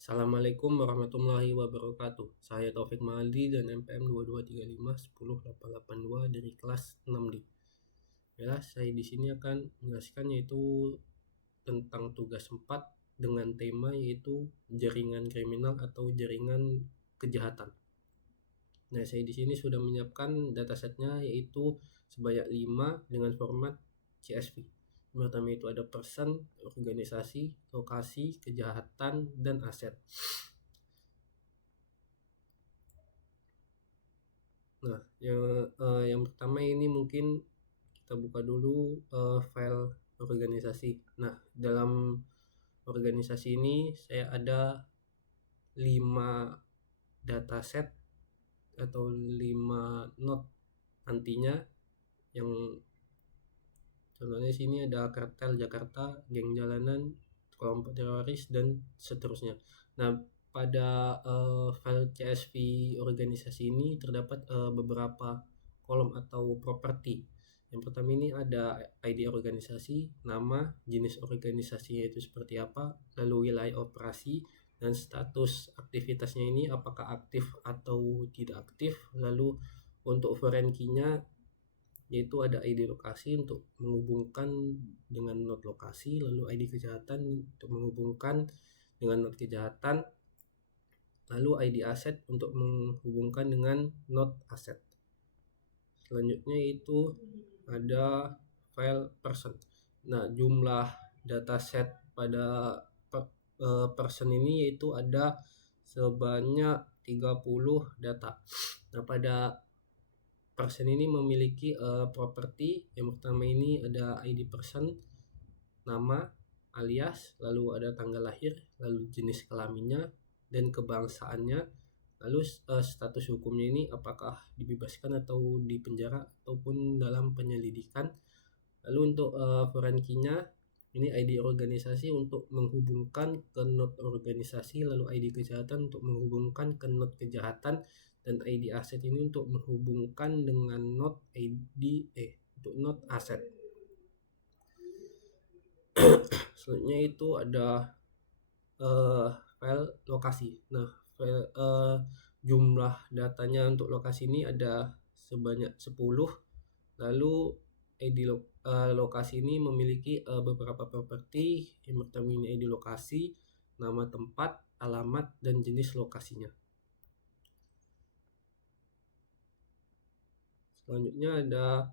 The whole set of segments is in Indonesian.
Assalamualaikum warahmatullahi wabarakatuh. Saya Taufik Maldi dan NPM 2235 10882 dari kelas 6D. Ya, saya di sini akan menjelaskan yaitu tentang tugas 4 dengan tema yaitu jaringan kriminal atau jaringan kejahatan. Nah, saya di sini sudah menyiapkan datasetnya yaitu sebanyak 5 dengan format CSV. Yang pertama itu ada person, organisasi, lokasi, kejahatan, dan aset. Nah, yang pertama ini mungkin kita buka dulu file organisasi. Nah, dalam organisasi ini saya ada 5 dataset atau 5 node nantinya, yang contohnya sini ada kartel Jakarta, geng jalanan, kelompok teroris, dan seterusnya. Nah, pada file CSV organisasi ini terdapat beberapa kolom atau properti. Yang pertama ini ada ID organisasi, nama, jenis organisasinya itu seperti apa, lalu wilayah operasi, dan status aktivitasnya ini apakah aktif atau tidak aktif. Lalu untuk foreign key-nya yaitu ada ID lokasi untuk menghubungkan dengan node lokasi, lalu ID kejahatan untuk menghubungkan dengan node kejahatan, lalu ID aset untuk menghubungkan dengan node aset. Selanjutnya itu ada file person. Nah, jumlah dataset pada person ini yaitu ada sebanyak 30 data. Nah, pada person ini memiliki properti. Yang pertama ini ada ID person, nama, alias, lalu ada tanggal lahir, lalu jenis kelaminnya dan kebangsaannya, lalu status hukumnya ini apakah dibebaskan atau dipenjara ataupun dalam penyelidikan. Lalu untuk foreign key-nya ini ID organisasi untuk menghubungkan ke node organisasi, lalu ID kejahatan untuk menghubungkan ke node kejahatan, dan ID aset ini untuk menghubungkan dengan node untuk node aset. Selanjutnya itu ada file lokasi. Nah, jumlah datanya untuk lokasi ini ada sebanyak 10. Lalu ID lokasi ini memiliki beberapa properti. Yang pertama ini ID lokasi, nama tempat, alamat, dan jenis lokasinya. Selanjutnya ada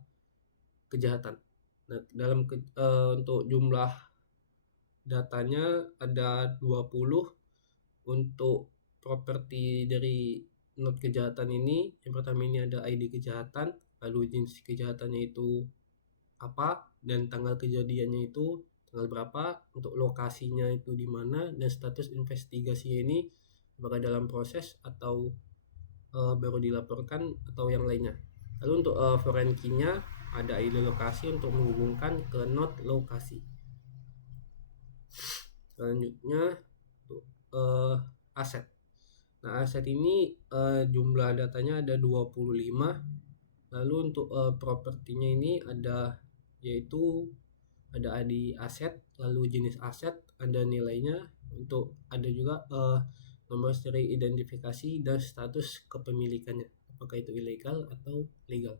kejahatan. Nah, dalam untuk jumlah datanya ada 20. Untuk properti dari node kejahatan ini, yang pertama ini ada ID kejahatan, lalu jenis kejahatannya itu apa, dan tanggal kejadiannya itu tanggal berapa, untuk lokasinya itu di mana, dan status investigasinya ini apakah dalam proses atau baru dilaporkan atau yang lainnya. Lalu untuk foreign key-nya ada ID lokasi untuk menghubungkan ke node lokasi. Selanjutnya untuk aset. Nah, aset ini jumlah datanya ada 25. Lalu untuk propertinya ini ada yaitu ada ID aset, lalu jenis aset, ada nilainya, untuk ada juga nomor seri identifikasi dan status kepemilikannya, apakah itu ilegal atau legal.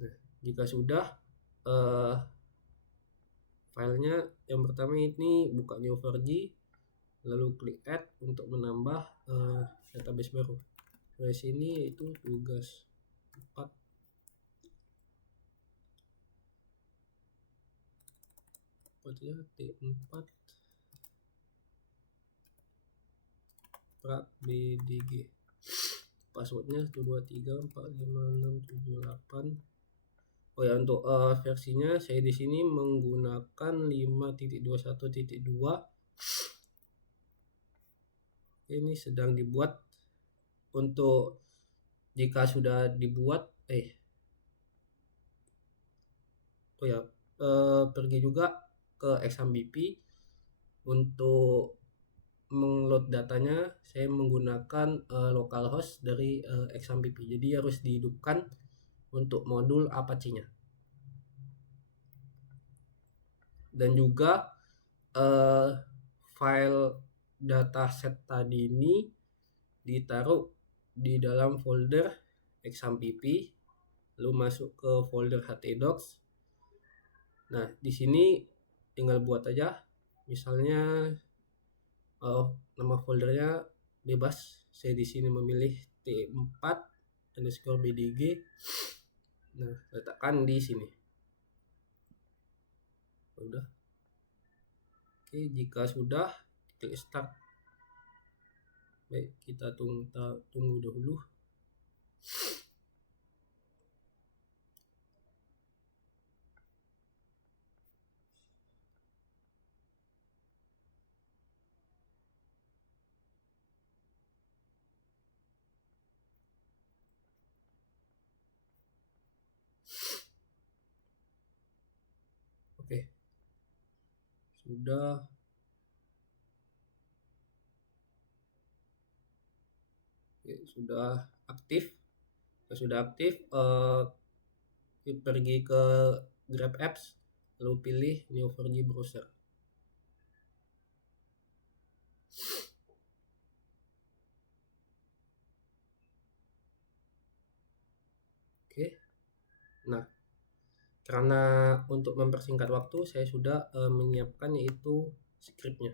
Nah, jika sudah filenya, yang pertama ini buka Neo4j, lalu klik add untuk menambah database baru. Dari sini itu tugas 4 ya, T4 prak BDG. Passwordnya 123456778. Oh ya, untuk versinya saya di sini menggunakan 5.21.2. Ini sedang dibuat. Untuk jika sudah dibuat pergi juga ke XAMBP. Untuk mengload datanya saya menggunakan localhost dari XAMBP, jadi harus dihidupkan untuk modul Apache-nya. Dan juga file dataset tadi ini ditaruh di dalam folder exampp, lalu masuk ke folder htdocs. Nah, di sini tinggal buat aja, misalnya nama foldernya bebas. Saya di sini memilih t4_bdg. Nah, letakkan di sini. Udah. Oke, jika sudah, klik start. Baik, kita tunggu dahulu. Oke, sudah. Oke, sudah aktif. Pergi ke Grab Apps, lalu pilih Neo4j Browser. Oke, nah, karena untuk mempersingkat waktu, saya sudah menyiapkan yaitu scriptnya.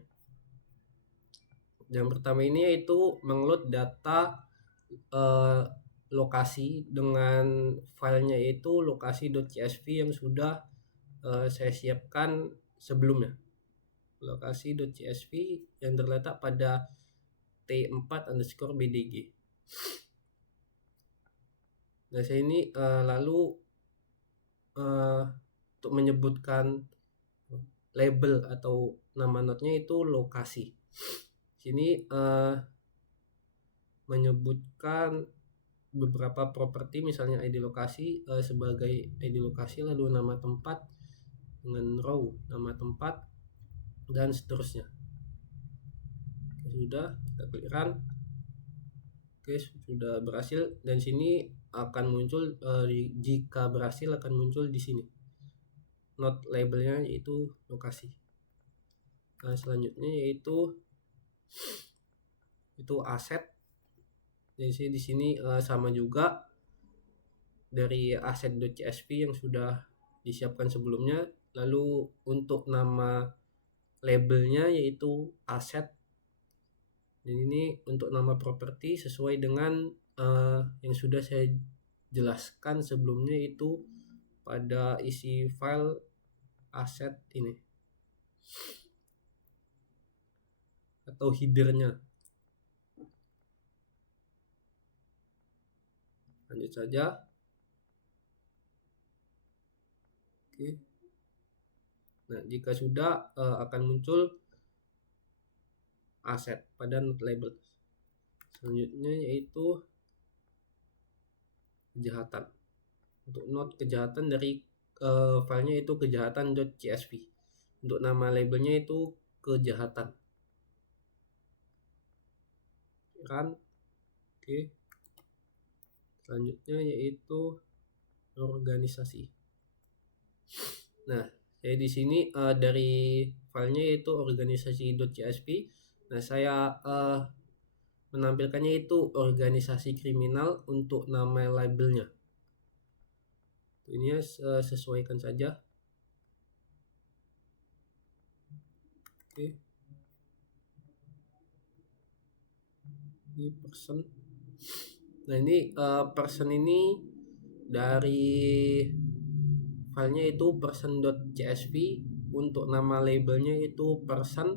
Yang pertama ini yaitu mengload data lokasi dengan filenya yaitu lokasi.csv yang sudah saya siapkan sebelumnya. Lokasi.csv yang terletak pada t4_bdg. Nah, saya ini lalu untuk menyebutkan label atau nama node-nya itu lokasi. Sini menyebutkan beberapa properti, misalnya ID lokasi sebagai ID lokasi, lalu nama tempat dengan row nama tempat dan seterusnya. Oke, sudah, kita klik run. Oke, sudah berhasil, dan sini akan muncul jika berhasil akan muncul di sini node labelnya yaitu lokasi. Nah, selanjutnya yaitu aset. Jadi di sini sama juga dari aset.csv yang sudah disiapkan sebelumnya. Lalu untuk nama labelnya yaitu aset. Dan ini untuk nama properti sesuai dengan yang sudah saya jelaskan sebelumnya itu pada isi file aset ini atau headernya. Lanjut saja. Oke. Nah, jika sudah akan muncul aset pada node label. Selanjutnya yaitu kejahatan. Untuk node kejahatan dari filenya itu kejahatan.csv. Untuk nama labelnya itu kejahatan. Run. Oke. Selanjutnya yaitu organisasi. Nah, saya di sini dari filenya yaitu organisasi.csv. Nah, saya menampilkannya itu organisasi kriminal untuk nama labelnya. Ini sesuaikan saja. Oke. Ini person. Nah, ini person ini dari filenya itu person.csv. Untuk nama labelnya itu person.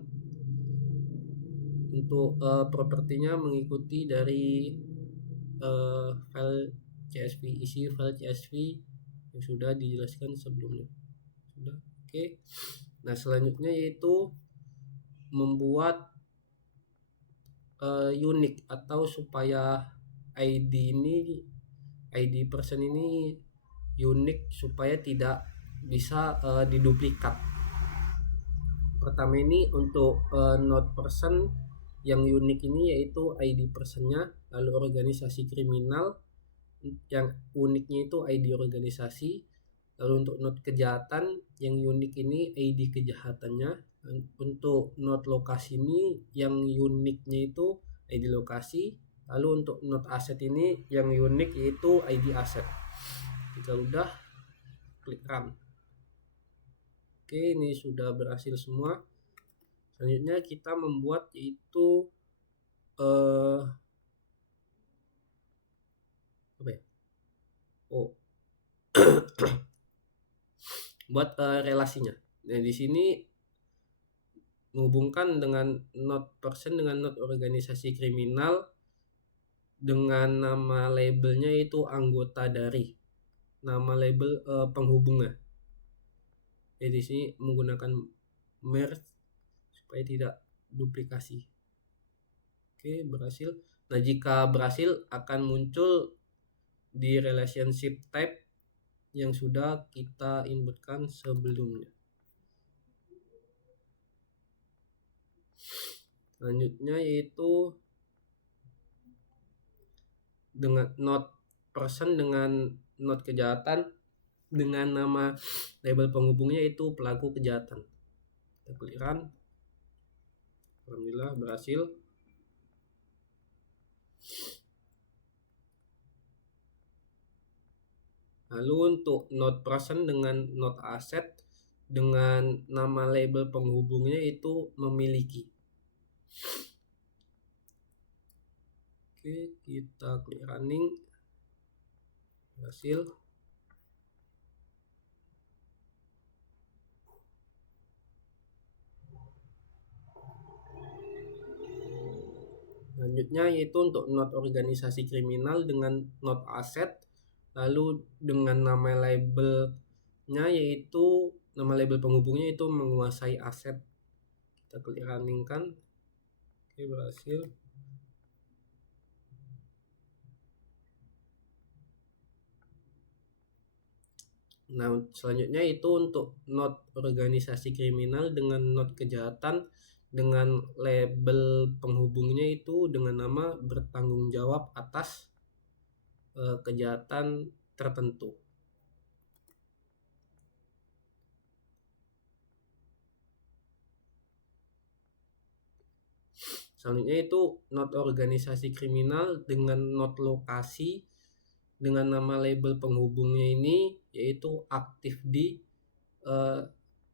Untuk propertinya mengikuti dari file CSV, isi file CSV yang sudah dijelaskan sebelumnya. Sudah. Oke. Nah, selanjutnya yaitu membuat unik atau supaya ID person ini unik supaya tidak bisa diduplikat. Pertama ini untuk node person yang unik ini yaitu ID personnya, lalu organisasi kriminal yang uniknya itu ID organisasi, lalu untuk node kejahatan yang unik ini ID kejahatannya, Untuk node lokasi ini yang uniknya itu ID lokasi, lalu untuk node aset ini yang unik yaitu ID aset. Jika udah, klik run. Oke, ini sudah berhasil semua. Selanjutnya kita membuat yaitu apa ya? Buat relasinya. Nah, di sini menghubungkan dengan node person dengan node organisasi kriminal dengan nama labelnya itu anggota dari nama label penghubungnya. Jadi di sini menggunakan merge supaya tidak duplikasi. Oke, berhasil. Nah, jika berhasil akan muncul di relationship type yang sudah kita inputkan sebelumnya. Selanjutnya yaitu dengan node person dengan node kejahatan dengan nama label penghubungnya itu pelaku kejahatan. Kita klik run. Alhamdulillah berhasil. Lalu untuk node person dengan node aset dengan nama label penghubungnya itu memiliki. Oke, kita klik running. Berhasil. Selanjutnya yaitu untuk node organisasi kriminal dengan node aset, lalu dengan nama labelnya yaitu nama label penghubungnya itu menguasai aset. Kita klik running kan. Oke, berhasil. Nah, selanjutnya itu untuk node organisasi kriminal dengan node kejahatan dengan label penghubungnya itu dengan nama bertanggung jawab atas kejahatan tertentu. Selanjutnya itu node organisasi kriminal dengan node lokasi dengan nama label penghubungnya ini yaitu aktif di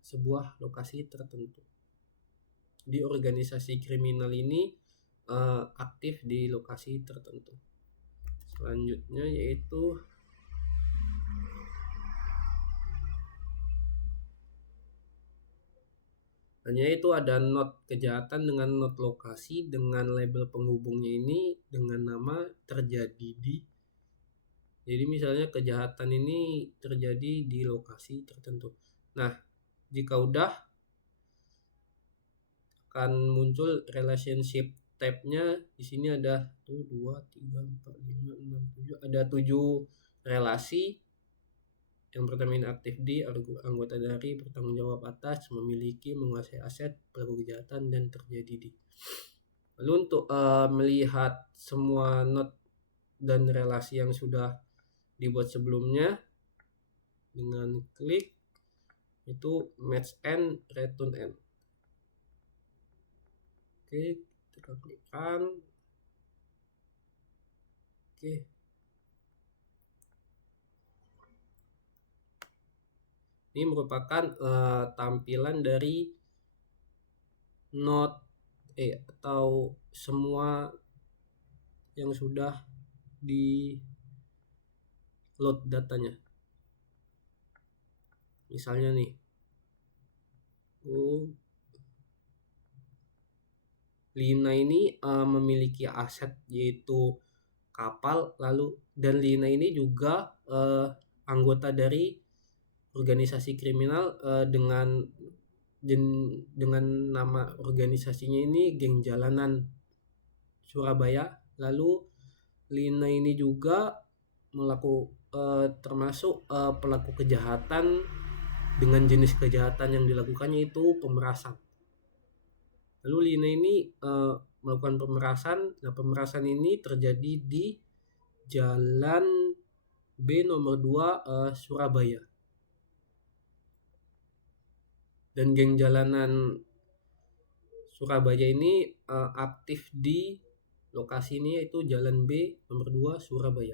sebuah lokasi tertentu. Di organisasi kriminal ini aktif di lokasi tertentu. Selanjutnya yaitu hanya itu ada node kejahatan dengan node lokasi dengan label penghubungnya ini dengan nama terjadi di. Jadi misalnya kejahatan ini terjadi di lokasi tertentu. Nah, jika udah akan muncul relationship tab-nya. Di sini ada 1 2 3 4 5 6 7 ada 7 relasi. Yang pertama ini aktif di anggota dari bertanggung jawab atas memiliki menguasai aset pelaku kejahatan dan terjadi di. Lalu untuk melihat semua node dan relasi yang sudah dibuat sebelumnya dengan klik itu match and return n. Oke, kita klikkan. Oke. Ini merupakan tampilan dari node atau semua yang sudah di load datanya. Misalnya nih, Lina ini memiliki aset yaitu kapal, lalu dan Lina ini juga anggota dari organisasi kriminal dengan nama organisasinya ini Geng Jalanan Surabaya. Lalu Lina ini juga termasuk pelaku kejahatan dengan jenis kejahatan yang dilakukannya itu pemerasan. Lalu Lina ini melakukan pemerasan. Nah, pemerasan ini terjadi di Jalan B nomor 2 Surabaya. Dan geng jalanan Surabaya ini aktif di lokasi ini yaitu Jalan B nomor 2 Surabaya.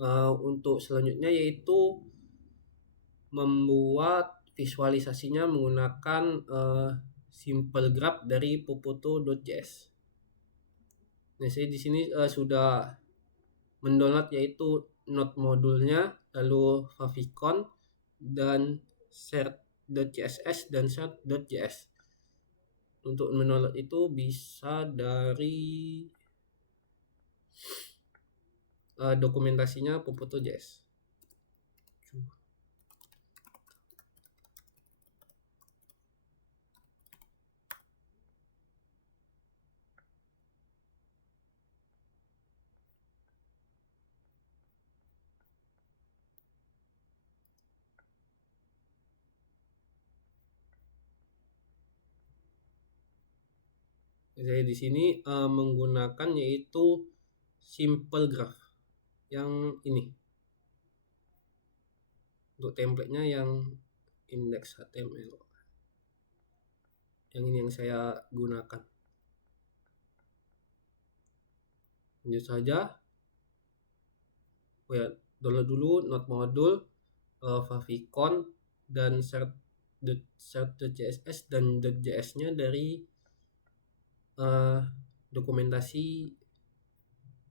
Nah, untuk selanjutnya yaitu membuat visualisasinya menggunakan simple graph dari Puputo.js. Nah, saya di sini sudah mendownload yaitu node modulnya, lalu favicon dan share.css dan shard.js. Untuk mendownload itu bisa dari dokumentasinya Puputo.js. Saya di sini menggunakan yaitu simple graph yang ini. Untuk template-nya yang index.html. Yang ini yang saya gunakan. Lanjut saja. Oh ya, download dulu node modul, favicon dan shard.css dan .js-nya dari dokumentasi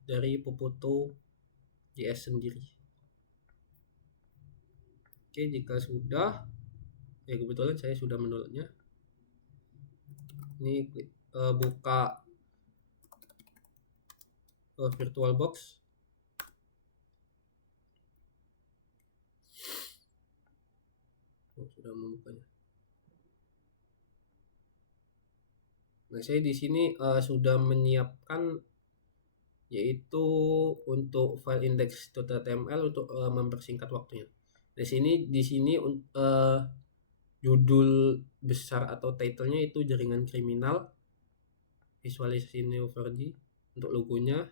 dari Puputo.js sendiri. Oke, jika sudah, ya kebetulan saya sudah mendownloadnya. Ini buka VirtualBox. Sudah membukanya. Nah, saya di sini sudah menyiapkan yaitu untuk file index.html untuk mempersingkat waktunya. Di sini judul besar atau title-nya itu jaringan kriminal, visualisasi Neo4j untuk logonya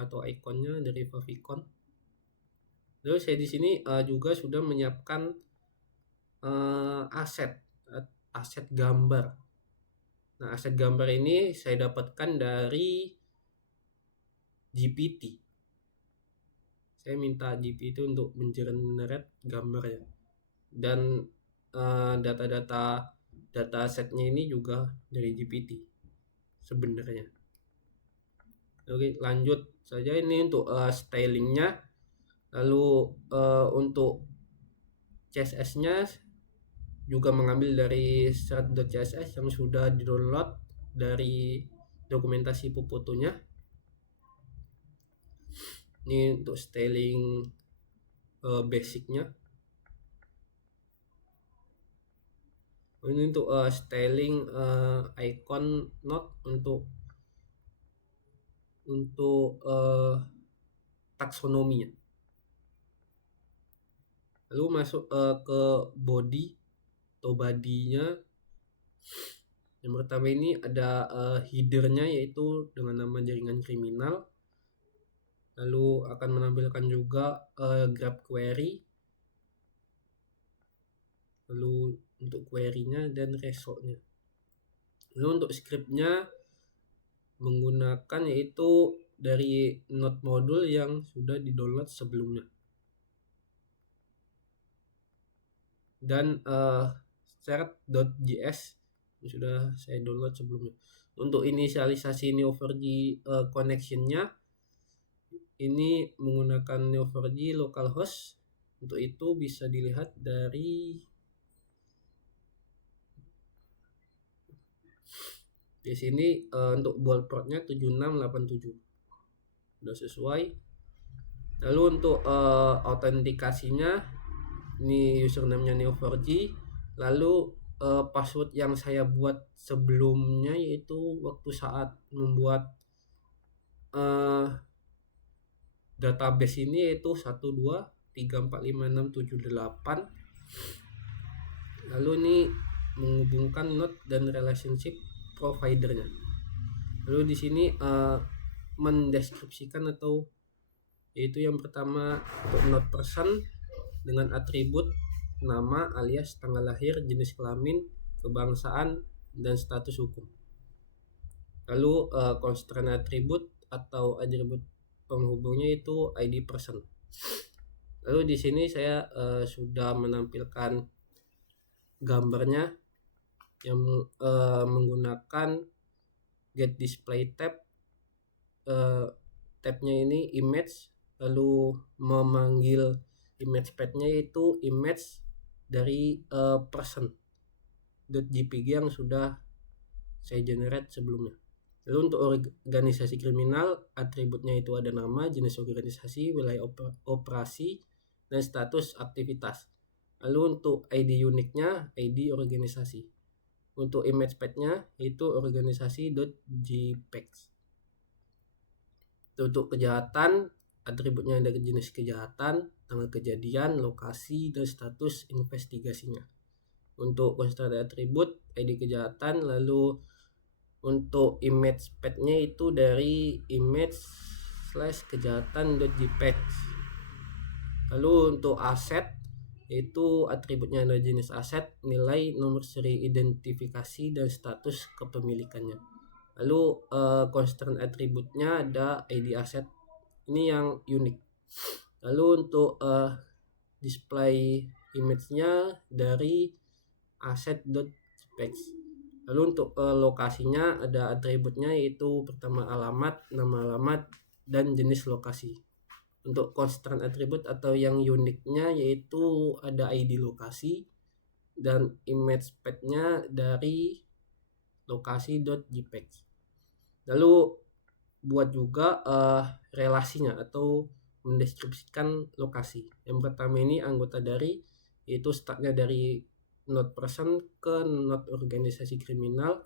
atau ikonnya dari favicon. Lalu saya di sini juga sudah menyiapkan aset gambar. Nah, aset gambar ini saya dapatkan dari GPT. Saya minta GPT untuk mengenerate gambar ya. Dan data setnya ini juga dari GPT sebenarnya. Oke, lanjut saja ini untuk stylingnya. Lalu untuk CSS-nya juga mengambil dari shard.css yang sudah di-download dari dokumentasi Puputo-nya. Ini untuk styling basicnya. Ini untuk styling icon node untuk taksonominya. Lalu masuk ke body atau body-nya. Yang pertama ini ada header-nya yaitu dengan nama jaringan kriminal. Lalu akan menampilkan juga graph query. Lalu untuk query-nya dan result-nya. Lalu untuk script-nya menggunakan yaitu dari node modul yang sudah di-download sebelumnya. Dan shard.js yang sudah saya download sebelumnya. Untuk inisialisasi Neo4j connection-nya ini menggunakan Neo4j localhost. Untuk itu bisa dilihat dari di sini untuk bold portnya 7687 sudah sesuai. Lalu untuk autentikasinya ini username-nya Neo4j, lalu password yang saya buat sebelumnya yaitu waktu saat membuat database ini yaitu 123456778. Lalu ini menghubungkan node dan relationship providernya. Lalu di sini mendeskripsikan atau yaitu yang pertama untuk node person dengan atribut nama alias tanggal lahir, jenis kelamin, kebangsaan, dan status hukum. Lalu constraint atribut atau atribut penghubungnya itu ID person. Lalu di sini saya sudah menampilkan gambarnya yang menggunakan get display tab. Tabnya ini image, lalu memanggil image path-nya itu image dari person.jpg yang sudah saya generate sebelumnya. Lalu untuk organisasi kriminal, atributnya itu ada nama, jenis organisasi, wilayah operasi, dan status aktivitas. Lalu untuk ID uniknya, ID organisasi. Untuk image path-nya itu organisasi.jpg. Untuk kejahatan, atributnya ada jenis kejahatan, tanggal kejadian, lokasi, dan status investigasinya. Untuk constraint atribut, ID kejahatan, lalu untuk image path-nya itu dari image/kejahatan.jpg. Lalu untuk aset itu atributnya ada jenis aset, nilai, nomor seri identifikasi, dan status kepemilikannya. Lalu constraint atributnya ada ID aset, ini yang unik. Lalu untuk display image-nya dari asset.jpg. Lalu untuk lokasinya ada atributnya yaitu pertama alamat, nama alamat, dan jenis lokasi. Untuk constraint atribut atau yang uniknya yaitu ada ID lokasi dan image path-nya dari lokasi.jpg. Lalu buat juga relasinya atau mendeskripsikan lokasi. Yang pertama ini anggota dari, yaitu startnya dari not person ke not organisasi kriminal.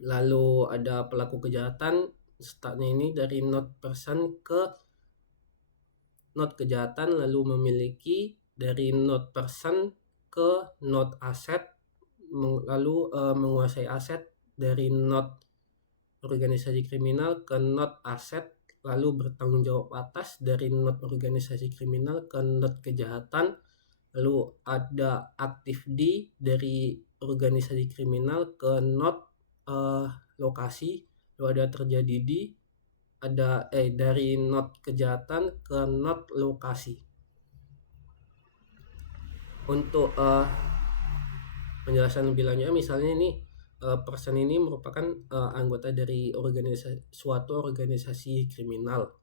Lalu ada pelaku kejahatan, startnya ini dari not person ke not kejahatan, lalu memiliki dari not person ke not aset, lalu menguasai aset dari not organisasi kriminal ke not aset, lalu bertanggung jawab atas dari not organisasi kriminal ke not kejahatan. Lalu ada aktif di dari organisasi kriminal ke not lokasi, lalu ada terjadi di, ada dari not kejahatan ke not lokasi. Untuk penjelasan lebih lanjut, misalnya ini person ini merupakan anggota dari suatu organisasi kriminal.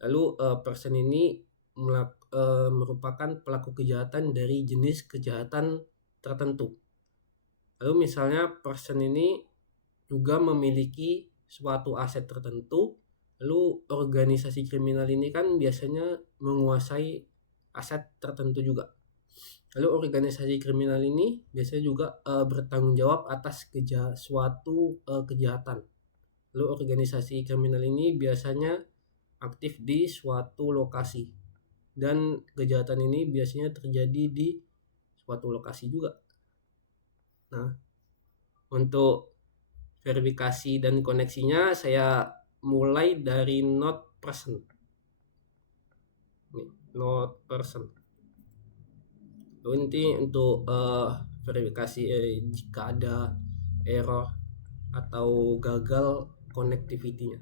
Lalu person ini merupakan pelaku kejahatan dari jenis kejahatan tertentu. Lalu misalnya person ini juga memiliki suatu aset tertentu, lalu organisasi kriminal ini kan biasanya menguasai aset tertentu juga. Lalu organisasi kriminal ini biasanya juga bertanggung jawab atas suatu kejahatan. Lalu organisasi kriminal ini biasanya aktif di suatu lokasi, dan kejahatan ini biasanya terjadi di suatu lokasi juga. Nah, untuk verifikasi dan koneksinya saya mulai dari not person. Nih, not person. Lalu nanti untuk verifikasi jika ada error atau gagal connectivity-nya.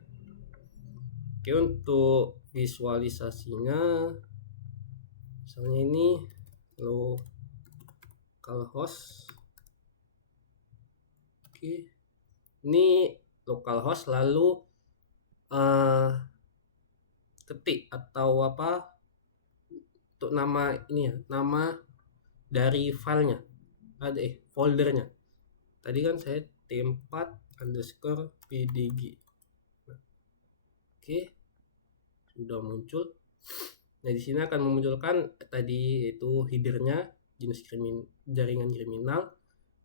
Oke, untuk visualisasinya misalnya ini localhost. Oke, ini localhost, lalu ketik atau apa untuk nama ini ya, nama dari filenya, ada foldernya. Tadi kan saya t4_pdg. Oke, sudah muncul. Nah, di sini akan memunculkan tadi itu headernya, jenis jaringan kriminal.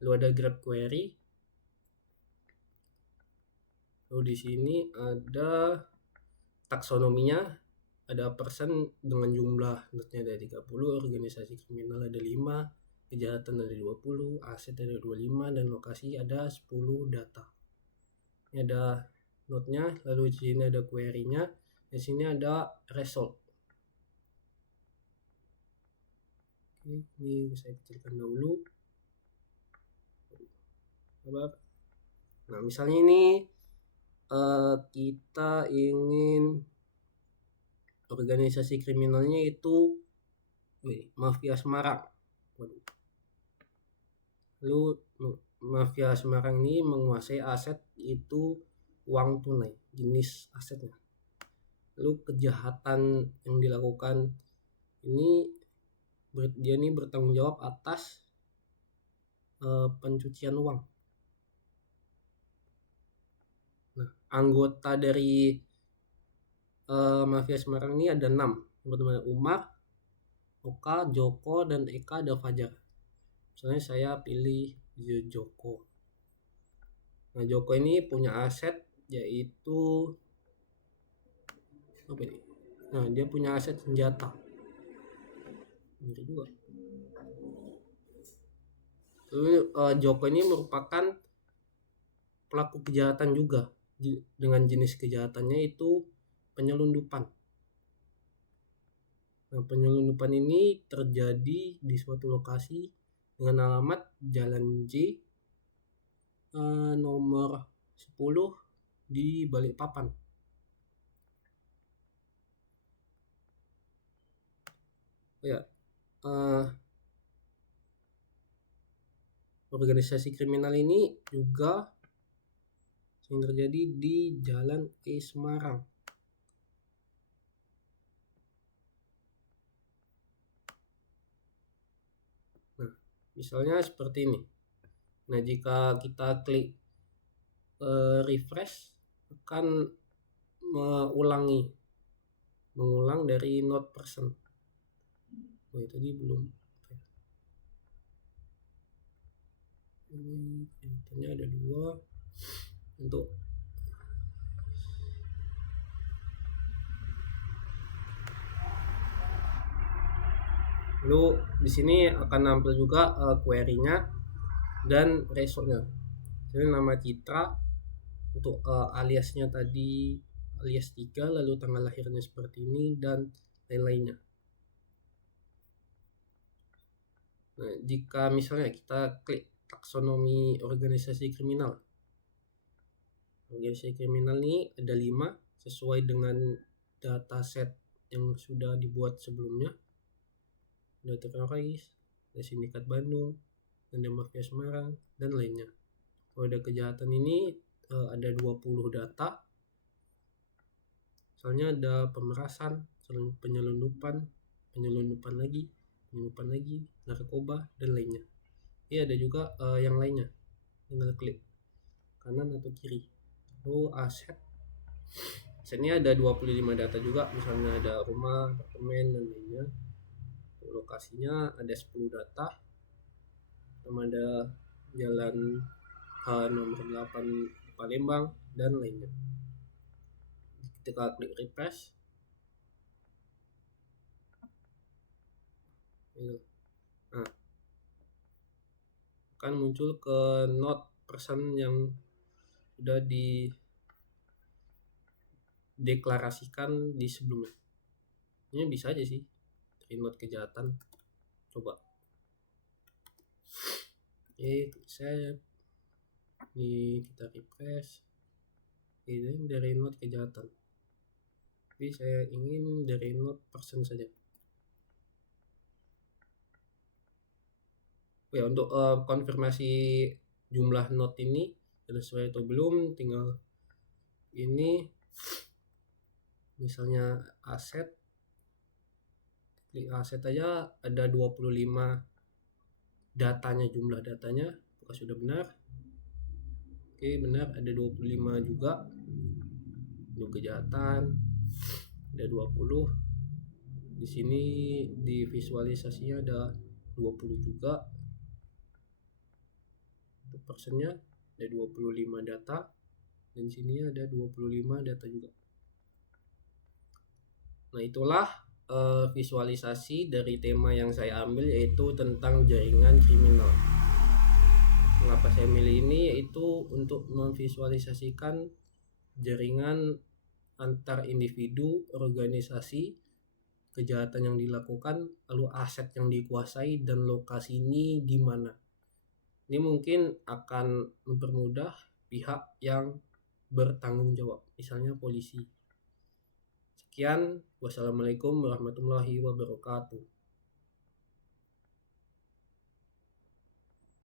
Lalu ada grab query. Lalu di sini ada taksonominya, ada person dengan jumlah notnya ada 30, organisasi kriminal ada 5, kejahatan ada 20, aset ada 25, dan lokasi ada 10 data. Ini ada notnya, lalu di sini ada query-nya, di sini ada result. Oke, ini saya kecilkan dahulu. Nah, misalnya ini kita ingin organisasi kriminalnya itu mafia Semarang. Lalu mafia Semarang ini menguasai aset itu uang tunai, jenis asetnya. Lalu kejahatan yang dilakukan ini dia ini bertanggung jawab atas pencucian uang. Nah, anggota dari mafia Semarang ini ada 6. Pertama Umar, Oka, Joko, dan Eka, ada Fajar. Misalnya saya pilih Joko. Nah, Joko ini punya aset yaitu apa ini? Nah, dia punya aset senjata. Ini juga. Lalu Joko ini merupakan pelaku kejahatan juga, dengan jenis kejahatannya itu penyelundupan. Nah, penyelundupan ini terjadi di suatu lokasi dengan alamat Jalan J nomor 10 di Balikpapan. Ya, organisasi kriminal ini juga yang terjadi di Jalan E Semarang. Nah, misalnya seperti ini. Nah, jika kita klik refresh, akan mengulang dari not person. Oh, tadi belum. Ini kelihatannya ada 2 untuk lalu di sini akan nampil juga query-nya dan resource-nya. Jadi nama Citra untuk aliasnya tadi alias 3, lalu tanggal lahirnya seperti ini dan lain-lainnya. Nah, jika misalnya kita klik taksonomi organisasi kriminal. Organisasi kriminal ini ada 5 sesuai dengan dataset yang sudah dibuat sebelumnya. Ada teroris, ada sindikat Bandung, ada mafia Semarang, dan lainnya. Kalau ada kejahatan ini ada 20 data. Misalnya ada pemerasan, penyelundupan lagi, narkoba, dan lainnya. Ini ada juga yang lainnya. Tinggal klik kanan atau kiri. Lalu asetnya ada 25 data juga, misalnya ada rumah, apartemen, dan lainnya. Lokasinya ada 10 data, sama ada jalan nomor 8 Palembang, dan lainnya. Ketika klik refresh, nah, akan muncul ke not person yang sudah dideklarasikan di sebelumnya. Ini bisa aja sih dari not kejahatan. Coba saya ini kita refresh, ini dari not kejahatan, tapi saya ingin dari not person saja. Ya, untuk konfirmasi jumlah not ini sudah sesuai atau belum, tinggal ini misalnya aset, klik aset aja ada 25 datanya, jumlah datanya. Apakah sudah benar? Oke, benar, ada 25 juga. Untuk kejahatan ada 20. Di sini di visualisasinya ada 20 juga. Untuk personnya ada 25 data, dan sini ada 25 data juga. Nah, itulah visualisasi dari tema yang saya ambil, yaitu tentang jaringan kriminal. Mengapa saya milih ini, yaitu untuk memvisualisasikan jaringan antar individu, organisasi, kejahatan yang dilakukan, lalu aset yang dikuasai, dan lokasi ini di mana. Ini mungkin akan mempermudah pihak yang bertanggung jawab, misalnya polisi. Sekian, wassalamualaikum warahmatullahi wabarakatuh.